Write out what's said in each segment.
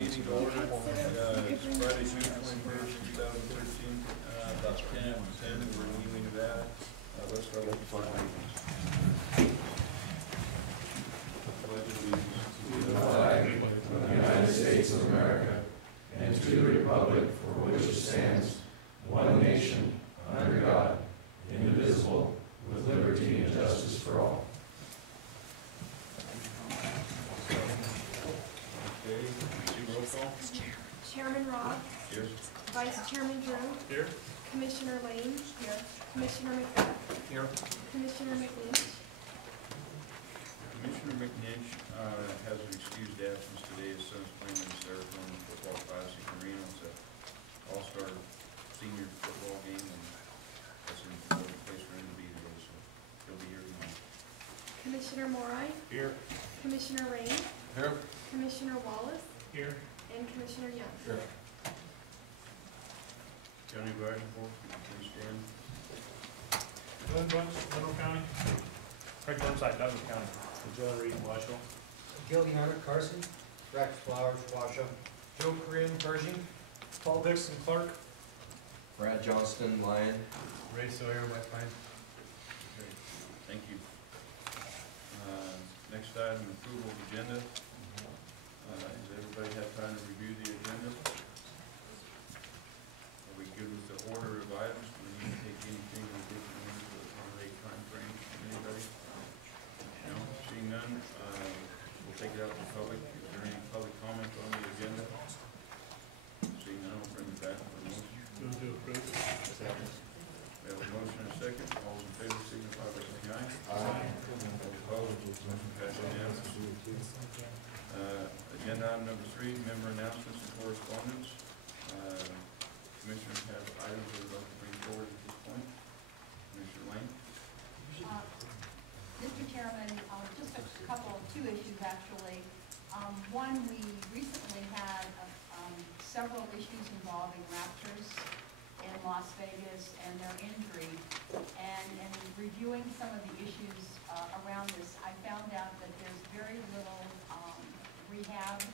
Meeting to order, it's Friday, June 21st, 2013, about 10 after 10, we're in Ely, Nevada. Let's start with the flag. Pledge allegiance to the flag of the United States of America and to the republic for which it stands, one nation, under God, indivisible, with liberty and justice for all. Okay, roll call. Chairman Roth. Here. Vice Chairman Drew. Here. Commissioner Lane. Here. Commissioner McGrath. Here. Commissioner McNeach. Commissioner McNish has an excused absence today. His son's playing in the Saracen Football Classic in Reno. It's an all-star senior football game, and that's an important place for him to be today, so he'll be here tomorrow. Commissioner Morai. Here. Commissioner Rain. Here. Commissioner Wallace. Here. And Commissioner Young. Here. County Advisory Board, please stand. Glenn Bunch, Monroe County. Craig Burnside, Douglas County. Joe Reed, Washoe. Gildy Hunter, Carson. Rex Flowers, Washoe. Joe Korean, Pershing. Paul Dixon, Clark. Brad Johnston, Lyon. Ray Sawyer, West Pine. Okay, thank you. Next item, approval of agenda. Has everybody had time to review the agenda? Are we good with the order of items? Do we need to take anything we did for the holiday time frame from anybody? No, seeing none, we'll take it out to the public. Is there any public comment on the agenda? Seeing none, I'll bring it back for a motion. Move to approve. Second. We have a motion and a second. All those in favor signify by saying aye. Aye. Opposed? Motion passes unanimously. Agenda item number 3, member announcements and correspondence. Commissioners have items they would like to bring forward at this point. Commissioner Lane. Mr. Chairman, just two issues actually. One, we recently had several issues involving Raptors in Las Vegas and their injury. And in reviewing some of the issues around this, I found out that there's very little rehab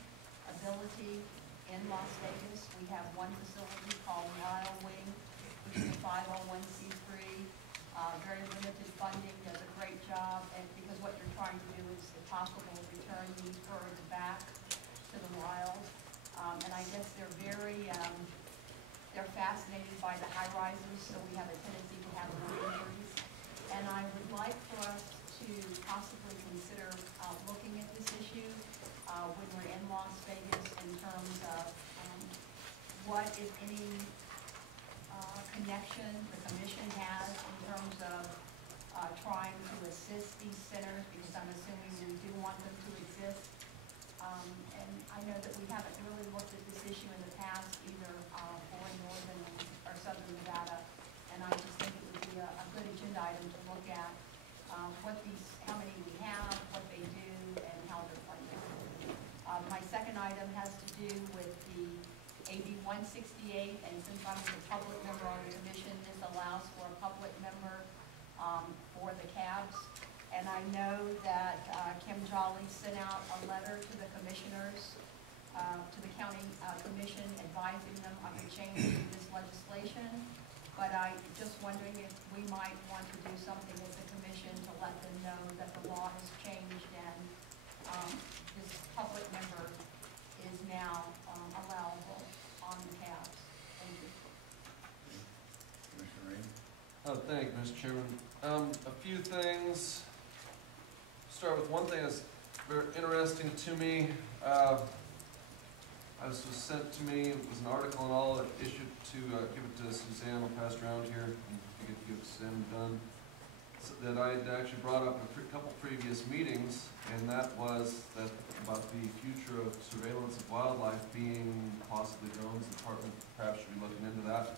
ability in Las Vegas. We have one facility called Wild Wing, which is a 501c3. Very limited funding, does a great job, and because what you're trying to do is, if possible, return these birds back to the wild. And I guess they're they're fascinated by the high rises, so we have a tendency to have more injuries. And I would like for us to possibly consider looking at this issue when we're in Las Vegas in terms of what, if any, connection the commission has in terms of trying to assist these centers, because I'm assuming we do want them to exist. And I know that we haven't really looked at this issue in the past, either for northern or southern Nevada, and I just think it would be a good agenda item to look at how many we have, what they do, and how they're funded. My second item has to do with the AB 168, and since I'm the public member on the commission, this allows for a public member for the cabs. And I know that Kim Jolly sent out a letter to the commissioners, to the county commission, advising them on the change in this legislation. But I just wondering if we might want to do something with the commission to let them know that the law has changed and this public member is now allowable on the cabs. Thank you. Commissioner Rain. Oh, thank you, Mr. Chairman. A few things. Start with one thing that's very interesting to me. This was sent to me. It was an article and all that issued to give it to Suzanne. I'll pass it around here. I get to give it to Suzanne done. So that I had actually brought up in a couple previous meetings, and that was that about the future of surveillance of wildlife being possibly drones. The department perhaps should be looking into that,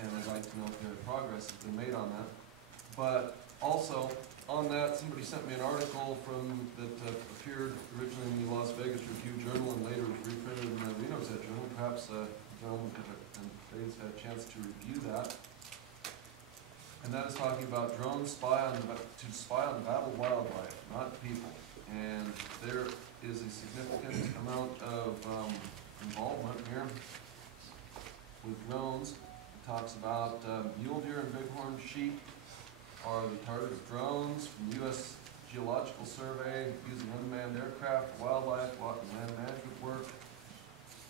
and I'd like to know if there progress has been made on that. But also on that, somebody sent me an article that appeared originally in the Las Vegas Review Journal and later was reprinted in the Reno Gazette Journal. Perhaps gentlemen and ladies had a chance to review that. And that is talking about drones to spy on battle wildlife, not people. And there is a significant amount of with drones. It talks about mule deer and bighorn sheep are the target of drones from U.S. Geological Survey using unmanned aircraft, wildlife, and land management work.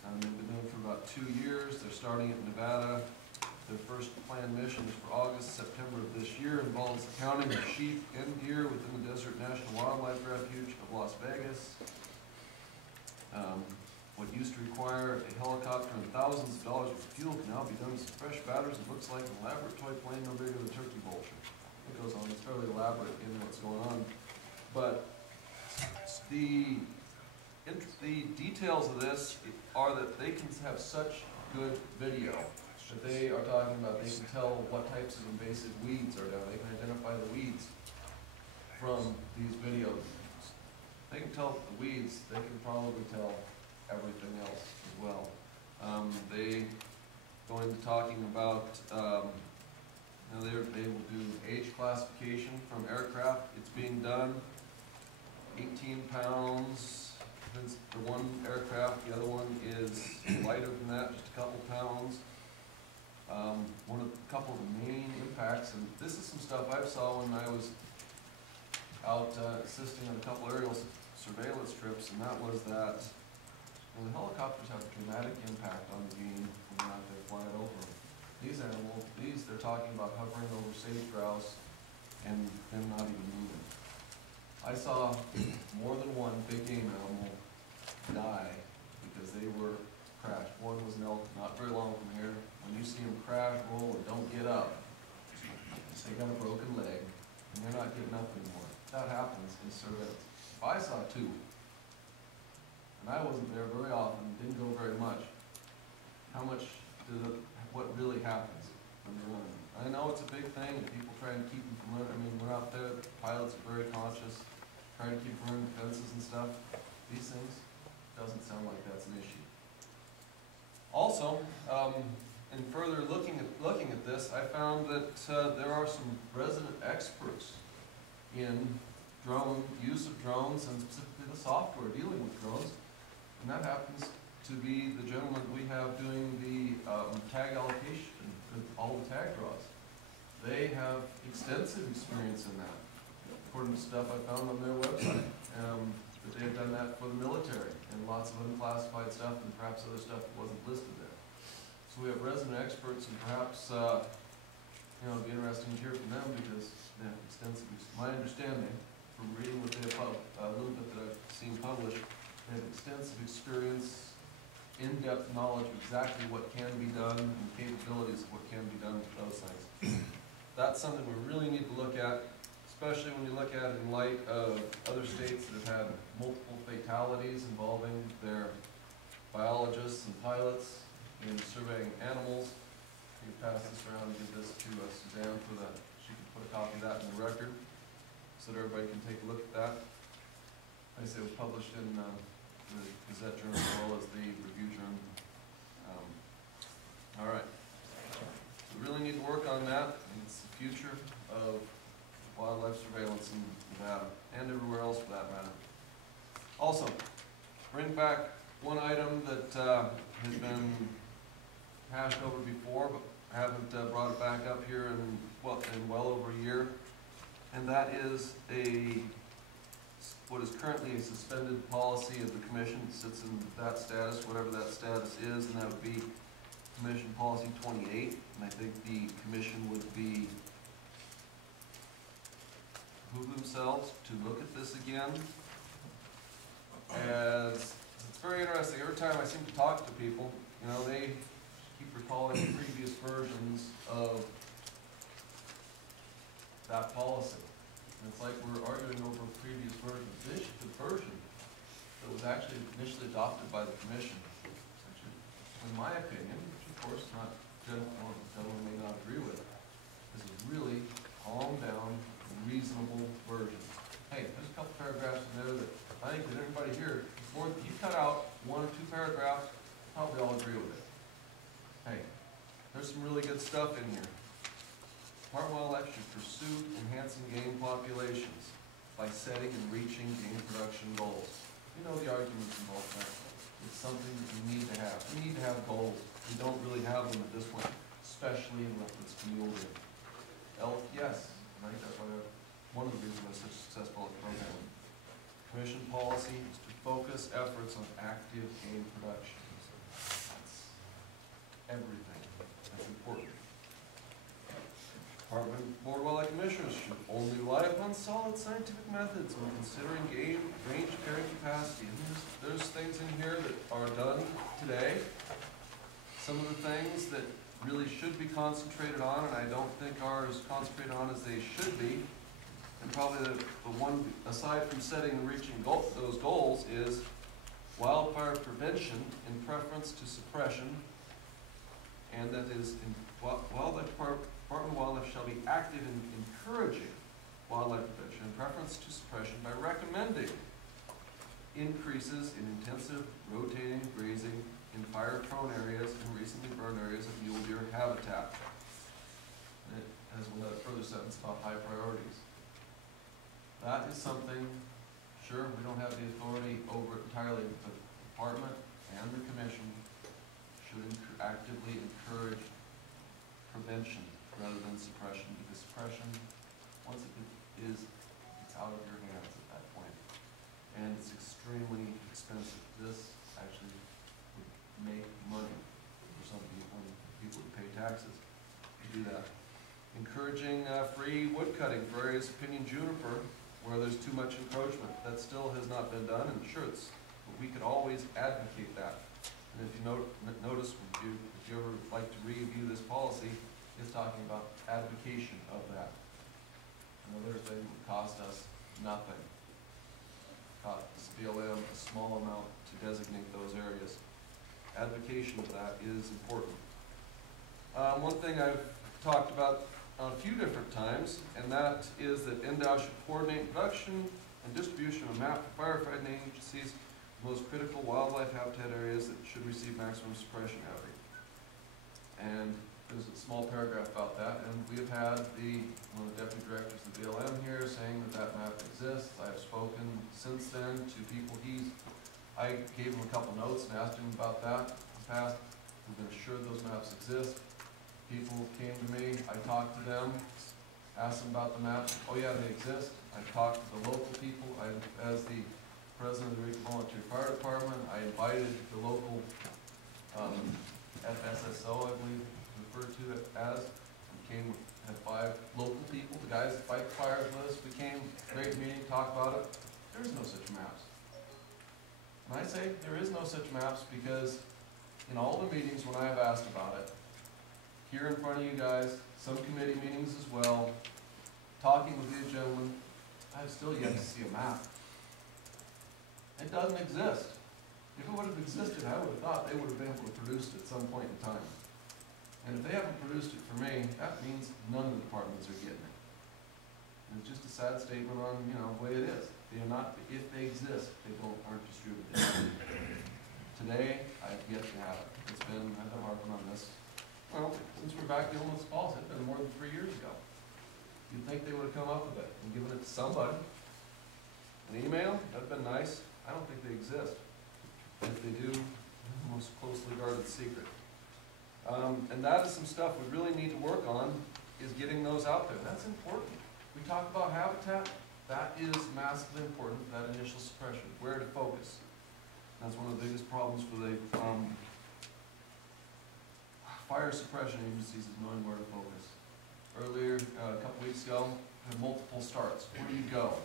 And they've been doing it for about 2 years. They're starting at Nevada. Their first planned mission is for August, September of this year. Involves the counting of sheep and deer within the Desert National Wildlife Refuge of Las Vegas. What used to require a helicopter and thousands of dollars of fuel can now be done with some fresh batteries. It looks like an elaborate toy plane no bigger than a turkey vulture. It goes on, it's fairly elaborate in what's going on. But the details of this are that they can have such good video that they are talking about. They can tell what types of invasive weeds are down. They can identify the weeds from these videos. They can tell the weeds. They can probably tell everything else as well. They go into talking about, they will do age classification from aircraft. It's being done. 18 pounds. The one aircraft, the other one is lighter than that, just a couple pounds. A couple of the main impacts, and this is some stuff I saw when I was out assisting on a couple aerial surveillance trips, and that was that the helicopters have a dramatic impact on the game when they're out there flying over them. These animals, they're talking about hovering over sage grouse and them not even moving. I saw more than one big game animal die because they were crashed. One was an elk not very long from here. When you see them crash, roll, and don't get up, they got a broken leg and they're not getting up anymore. That happens in surveillance. If I saw two, and I wasn't there very often, didn't go very much, what really happens when they're running? I know it's a big thing, and people try and keep them from running. I mean, we're out there, the pilots are very conscious, trying to keep running fences and stuff. These things, doesn't sound like that's an issue. Also, in further looking at this, I found that there are some resident experts in use of drones, and specifically the software dealing with drones. And that happens to be the gentleman we have doing the tag allocation with all the tag draws. They have extensive experience in that, according to stuff I found on their website. That they have done that for the military and lots of unclassified stuff and perhaps other stuff that wasn't listed there. So we have resident experts, and perhaps it'd be interesting to hear from them because they have extensive. My understanding from reading what they have a little bit that I've seen published, they have extensive experience, in-depth knowledge of exactly what can be done and capabilities of what can be done with those things. That's something we really need to look at, especially when you look at it in light of other states that have had multiple fatalities involving their biologists and pilots in surveying animals. You can pass this around and give this to Suzanne so that she can put a copy of that in the record so that everybody can take a look at that. Like I say, it was published in the Gazette Journal as well as the Review Journal. All right. We really need to work on that. It's the future of wildlife surveillance in Nevada and everywhere else for that matter. Also, bring back one item that has been hashed over before, but I haven't brought it back up here in well over a year, and that is what is currently a suspended policy of the commission. It sits in that status, whatever that status is, and that would be Commission Policy 28, and I think the commission would behoove themselves to look at this again. As it's very interesting, every time I seem to talk to people, they keep recalling previous versions of that policy. And it's like we're arguing over a previous version. This is the version that was actually initially adopted by the commission. In my opinion, which of course not gentlemen may not agree with, is a really calmed down, reasonable version. Hey, there's a couple paragraphs in there that I think that everybody here, before you cut out 1 or 2 paragraphs, probably all agree with it. Hey, there's some really good stuff in here. Department of Wildlife should pursue enhancing game populations by setting and reaching game production goals. You know the arguments involved in that. It's something that we need to have. We need to have goals. We don't really have them at this point, especially when it's mule deer. Elk, yes, I think that's one of the reasons we're such successful at the program. Commission policy is to focus efforts on active game production. That's everything. That's important. Department Board of Wildlife Commissioners should only rely upon solid scientific methods when considering game range carrying capacity. And there's things in here that are done today. Some of the things that really should be concentrated on, and I don't think are as concentrated on as they should be. And probably the one, aside from setting and reaching those goals, is wildfire prevention in preference to suppression, and that is, Department of Wildlife shall be active in encouraging wildlife prevention in preference to suppression by recommending increases in intensive rotating grazing in fire-prone areas and recently burned areas of mule deer habitat. And it has a further sentence about high priorities. That is something, sure, we don't have the authority over it entirely, but the department and the commission should actively encourage prevention rather than suppression, because suppression, once it is, it's out of your hands at that point. And it's extremely expensive. This actually would make money for some people, and people who pay taxes to do that. Encouraging free wood cutting for areas of pinyon juniper where there's too much encroachment. That still has not been done, and sure, but we could always advocate that. And if you notice, if you ever like to review this policy, it's talking about advocation of that. Another thing would cost us nothing. Cost BLM a small amount to designate those areas. Advocation of that is important. One thing I've talked about a few different times, and that is that NDOW should coordinate production and distribution of a map for firefighting agencies, most critical wildlife habitat areas that should receive maximum suppression housing. And there's a small paragraph about that, and we have had one of the deputy directors of the BLM here saying that map exists. I've spoken since then to people. I gave him a couple notes and asked him about that in the past. We've been assured those maps exist. People came to me, I talked to them, asked them about the maps. Oh yeah, they exist. I talked to the local people. As the president of the Eureka Volunteer Fire Department, I invited the local FSSO, I believe, referred to it as. We had 5 local people, the guys that fight fires with us. We came, great meeting, talked about it. There's no such maps. And I say there is no such maps because in all the meetings when I have asked about it, here in front of you guys, some committee meetings as well, talking with you gentlemen, I've still yet to see a map. It doesn't exist. If it would have existed, I would have thought they would have been able to produce it at some point in time. And if they haven't produced it for me, that means none of the departments are getting it. And it's just a sad statement on, the way it is. They are not, if they exist, they aren't distributed. Today, I have yet to have it. I've been harping on this. Well, since we're back dealing with this policy, it's been more than 3 years ago. You'd think they would have come up with it and given it to somebody. An email, that'd been nice. I don't think they exist. If they do, the most closely guarded secret. And that is some stuff we really need to work on, is getting those out there. That's important. We talk about habitat, that is massively important, that initial suppression, where to focus. That's one of the biggest problems for the fire suppression agencies, is knowing where to focus. Earlier, a couple weeks ago, we had multiple starts. Where do you go?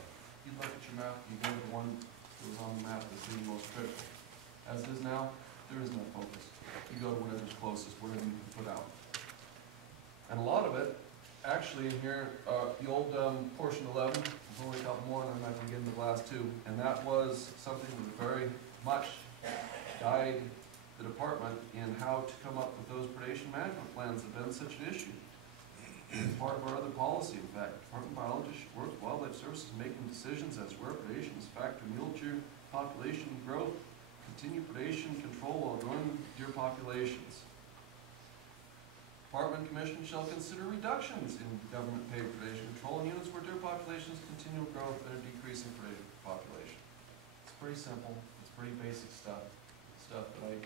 You look at your map, you go to the one that was on the map that's the most critical. As it is now, there is no focus. You go to whatever's closest, whatever you can put out. And a lot of it, actually in here, the old portion 11, there's only a couple more, and I'm not going to get into the last 2. And that was something that very much guide the department in how to come up with those predation management plans that have been such an issue. It's part of our other policy, in fact. Department of Biology should work with Wildlife Services making decisions as to where predation is factor mule deer population growth, continue predation control while growing deer populations. Department Commission shall consider reductions in government paid predation control in units where deer populations continue growth and a decreasing predation population. It's pretty simple. It's pretty basic stuff. stuff that I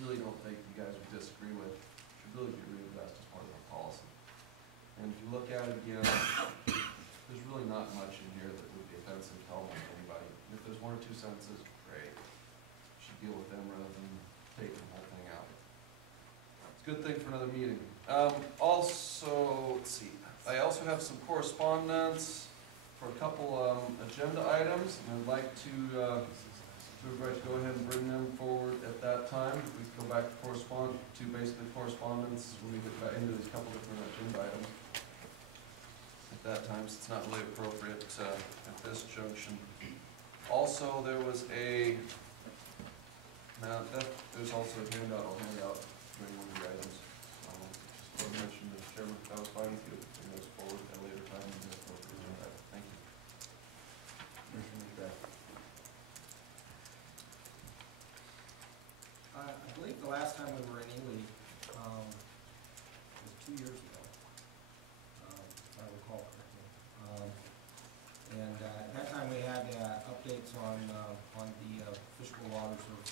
really don't think you guys would disagree with, should really be readdressed as part of our policy. And if you look at it again, there's really not much in here that would be offensive to almost anybody. If there's 1 or 2 sentences, great. You should deal with them rather than take the whole thing out. It's a good thing for another meeting. Also, let's see, I also have some correspondence for a couple agenda items, and I'd like to everybody to go ahead and bring them forward at that time. We can go back to basically correspondence when we get back into these couple different agenda items at that time, so it's not really appropriate at this junction. Also, there was there's also a handout I'll hand out during one of the items. Just want to mention the chairman, that was fine with you, bring those forward at a later time in the appropriate agenda item. Thank you. Commissioner McBeth. I believe the last time we were in Ely, was 2 years ago, if I recall correctly. And at that time we had updates on the fiscal waters of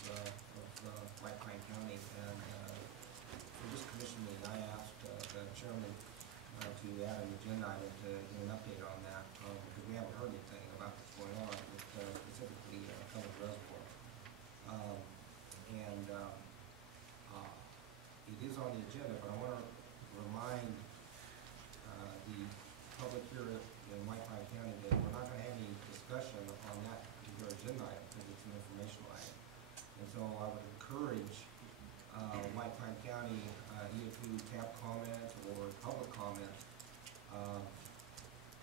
White Pine County. And for this commission meeting, I asked the chairman to add an agenda item to give an update on that, because we haven't heard anything about what's going on with specifically Cummins Reservoir. It is on the agenda, but I want to remind the public here in White Pine County that we're not going to have any discussion on that particular agenda item because it's an informational item. And so I would encourage White Pine County either to tap comment or public comment,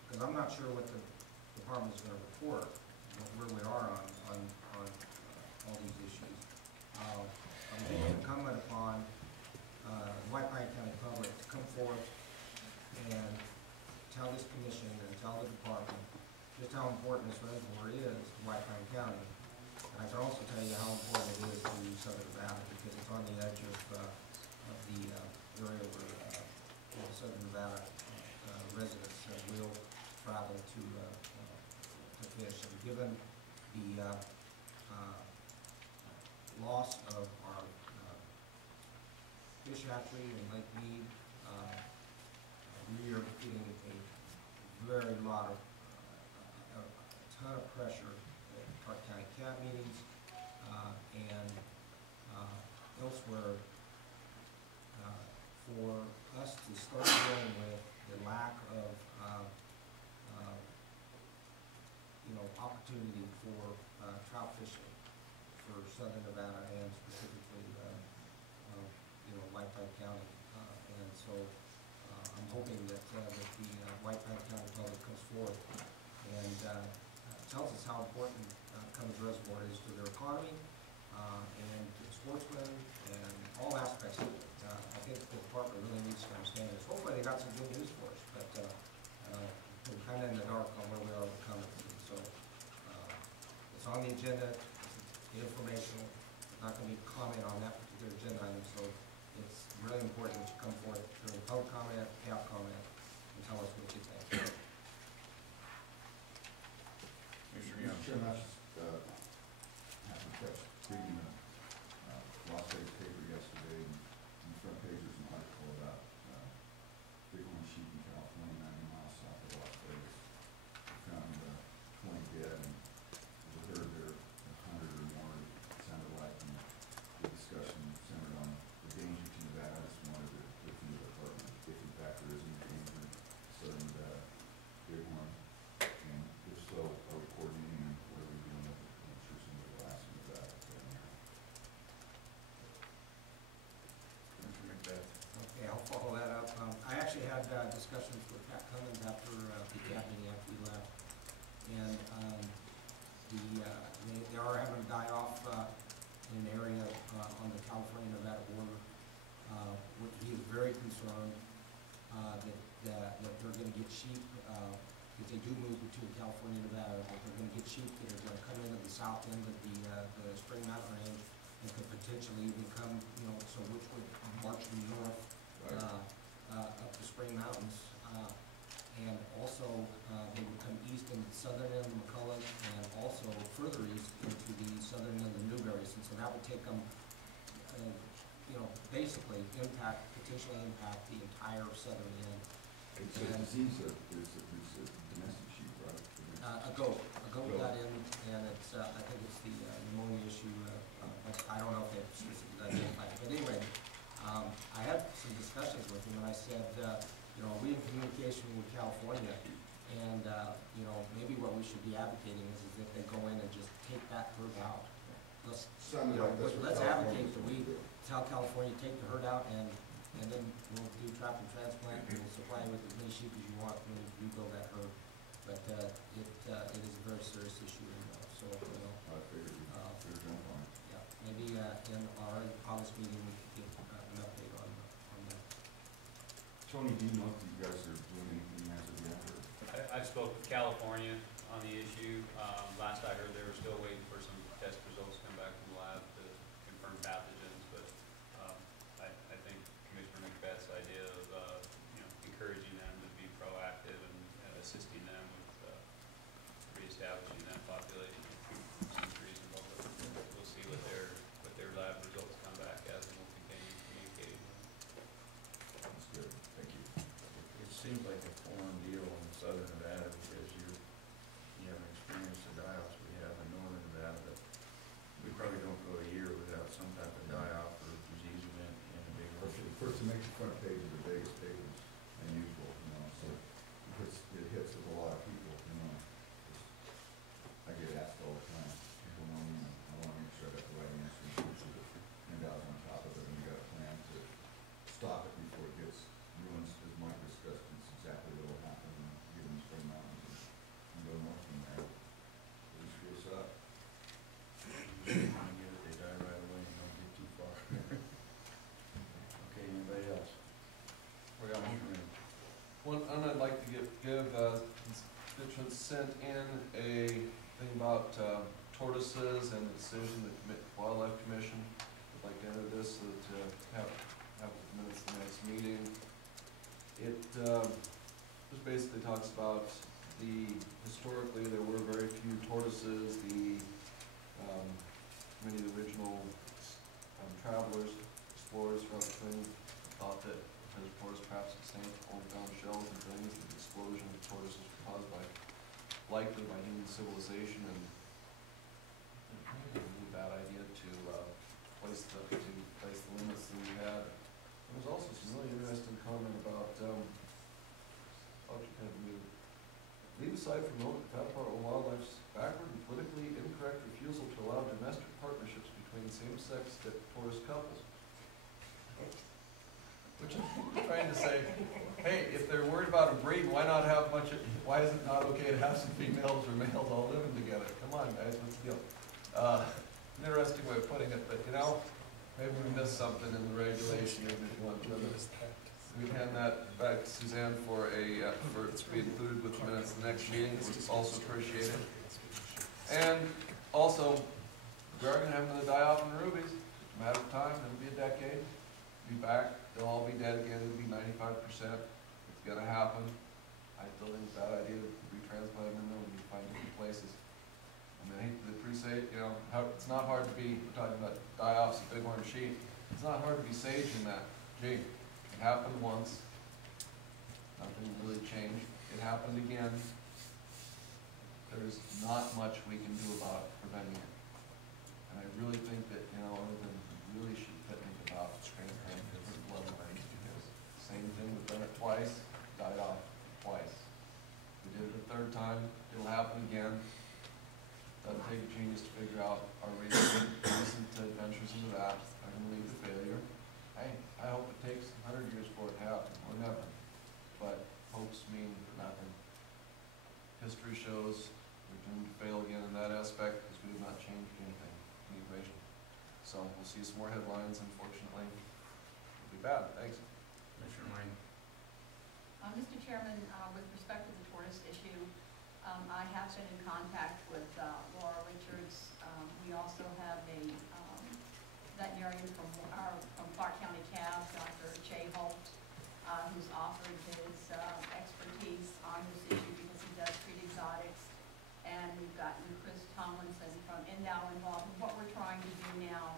because I'm not sure what the department is going to report, where we are on all these issues. I'm incumbent upon White Pine County public to come forth and tell this commission and tell the department just how important this reservoir is to White Pine County. And I can also tell you how important it is to Southern Nevada because it's on the edge of the area where Southern Nevada residents will travel to fish. And given the loss of our fish hatchery in Lake Mead, we are getting a ton of pressure at Clark County CAT meetings and elsewhere for us to start dealing with the lack of opportunity for trout fishing for Southern Nevada and specifically White Pine County. And so I'm hoping that the White Pine County public comes forth and tells us how important Cummins Reservoir is to their economy and to sportsmen and all aspects of it. I think the department really needs to understand this. Hopefully they got some good news for us, but we're kind of in the dark on where we are with Cummins. So it's on the agenda, it's informational, not going to be comment on that particular agenda item, so it's really important that you come forth during public comment, CAP comment, and tell us what you think. Commissioner Young. Mr. Chairman, I just happened to catch reading the Las Vegas paper yesterday, and on the front page there's an article about bighorn sheep in California, 90 miles south of Las Vegas. They found 20 dead, and there's a herd there, 100 or more. It sounded like, and the discussion centered on the danger to Nevada. I just wanted to look into the department if in fact there is any danger to Southern Nevada bighorn, and if so, are we coordinating and what are we doing with it? I'm sure somebody will ask me that. Commissioner McBeth. Okay, I'll follow that up. I actually had discussions with Pat Cummins after the CAB meeting after he left, and they are having a die-off in an area on the California-Nevada border. He is very concerned that they're going to get sheep, if they do move between California and Nevada, that they're going to get sheep that are going to come into the south end of the Spring Mountain Range and could potentially even come, which would march north up the Spring Mountains. And also, they would come east into the southern end of McCulloch and also further east into the southern end of the Newberries. And so that would take them, basically potentially impact the entire southern end. It's a disease, it's a domestic sheep, right? A goat got in, and it's, I think it's the pneumonia issue, but I don't know if they've specifically identified it. But anyway, I had some discussions with him, and I said, are we in communication with California? And, maybe what we should be advocating is if they go in and just take that herd out. Let's advocate that we tell California, take the herd out, and then we'll do trap and transplant, and we'll supply you with as many sheep as you want when we rebuild that herd. But it is a very serious issue, so, I figured you'd jump on it. yeah, maybe in our August meeting, we could get an update on that. Tony, do you know if you guys are doing anything as of yet, or? I spoke with California on the issue. Last I heard, they were still waiting for some test results to come back from the lab to confirm pathogens, but I think Commissioner Macbeth's idea of encouraging them to be proactive and assisting them with reestablishing that population seems reasonable. But we'll see what their lab results come back as, and we'll continue communicating with them. That's good, thank you. It seems like a foreign deal in southern Nevada because you haven't experienced the die-offs we have in northern Nevada, but we probably don't go a year without some type of die-off or disease event in a big way. First, it makes the front page of the Vegas papers unusual, so it hits with a lot of people, I get asked all the time, people know me, and I want to make sure I got the right answer, and guys on top of it, and we got a plan to stop it before it gets ruined, as Mike discussed, it's exactly what will happen, get in the Spring Mountains and go north from there. It'll screw us up. They die right away and don't get too far. Okay, anybody else? We got One. one, I'd like to give constituents sent in a thing about tortoises and the decision of the Wildlife Commission. I'd like to enter this so to have minutes of the next meeting. It just basically talks about historically there were very few tortoises. Many of the original travelers, explorers throughout the thing thought that because tortoise perhaps extinct, only found shells and things, the explosion of tortoises was caused likely by human civilization, and it was a really bad idea to place the limits that we had. There was also some really interesting comment about leave aside for a moment the fat part of wildlife's backward and politically incorrect refusal to allow domestic partnerships between same-sex tortoise couples. Which is trying to say, hey, if they're worried about a breed, why is it not okay to have some females or males all living together? Come on, guys, what's the deal? An interesting way of putting it, but maybe we missed something in the regulation, if you want to limit it. We'd hand that back to Suzanne for it to be included with the minutes of the next meeting, which is also appreciated. And also, we are going to have another die-off in the rubies. It's a matter of time, it'll be a decade. Be back, they'll all be dead again, it'll be 95%. It's going to happen. I still think it's a bad idea to retransplant them in there when you find different places. I mean, I hate to pre-say, it's not hard to be, we're talking about die-offs of bighorn sheep. It's not hard to be sage in that. Gee, it happened once. Nothing really changed. It happened again. There's not much we can do about preventing it. And I really think that, other than we really should think about transplanting different blood lines, because same thing, we've done it twice, died off twice. We did it a third time, it'll happen again. Doesn't take a genius to figure out our recent adventures into that are going to lead to failure. Hey, I hope it takes 100 years for it to happen, or never. But hopes mean nothing. History shows we're doomed to fail again in that aspect because we have not changed anything in the equation. So we'll see some more headlines, unfortunately. It'll be bad. Thanks. Commissioner Wayne. Mr. Chairman, with respect to the tortoise issue, I have been in contact with Laura Richards. We also have a veterinarian from Clark County CAB, Dr. Che Holt, who's offered his expertise on this issue because he does treat exotics. And we've gotten Chris Tomlinson from Endow involved. And what we're trying to do now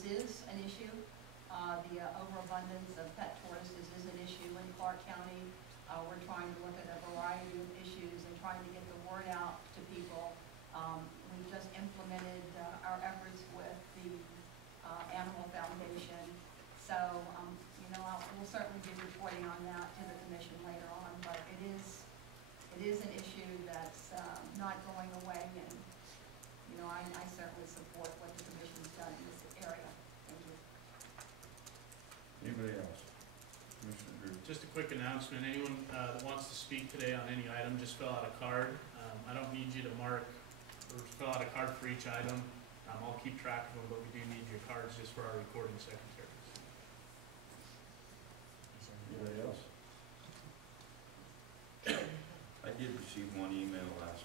this is an issue. The overabundance of pet tortoises is an issue in Clark County. We're trying to look at a variety of issues and trying to get the word out to people. We've just implemented our efforts with the Animal Foundation. So, we'll certainly be reporting on that to the commission later on, but it is an issue that's not going away, and, I certainly support what the commission's done in this area. Thank you. Anybody else? Commissioner Drew? Just a quick announcement, anyone that wants to speak today on any item, just fill out a card. I don't need you to mark or fill out a card for each item. I'll keep track of them, but we do need your cards just for our recording secretaries. Anybody else? I did receive one email last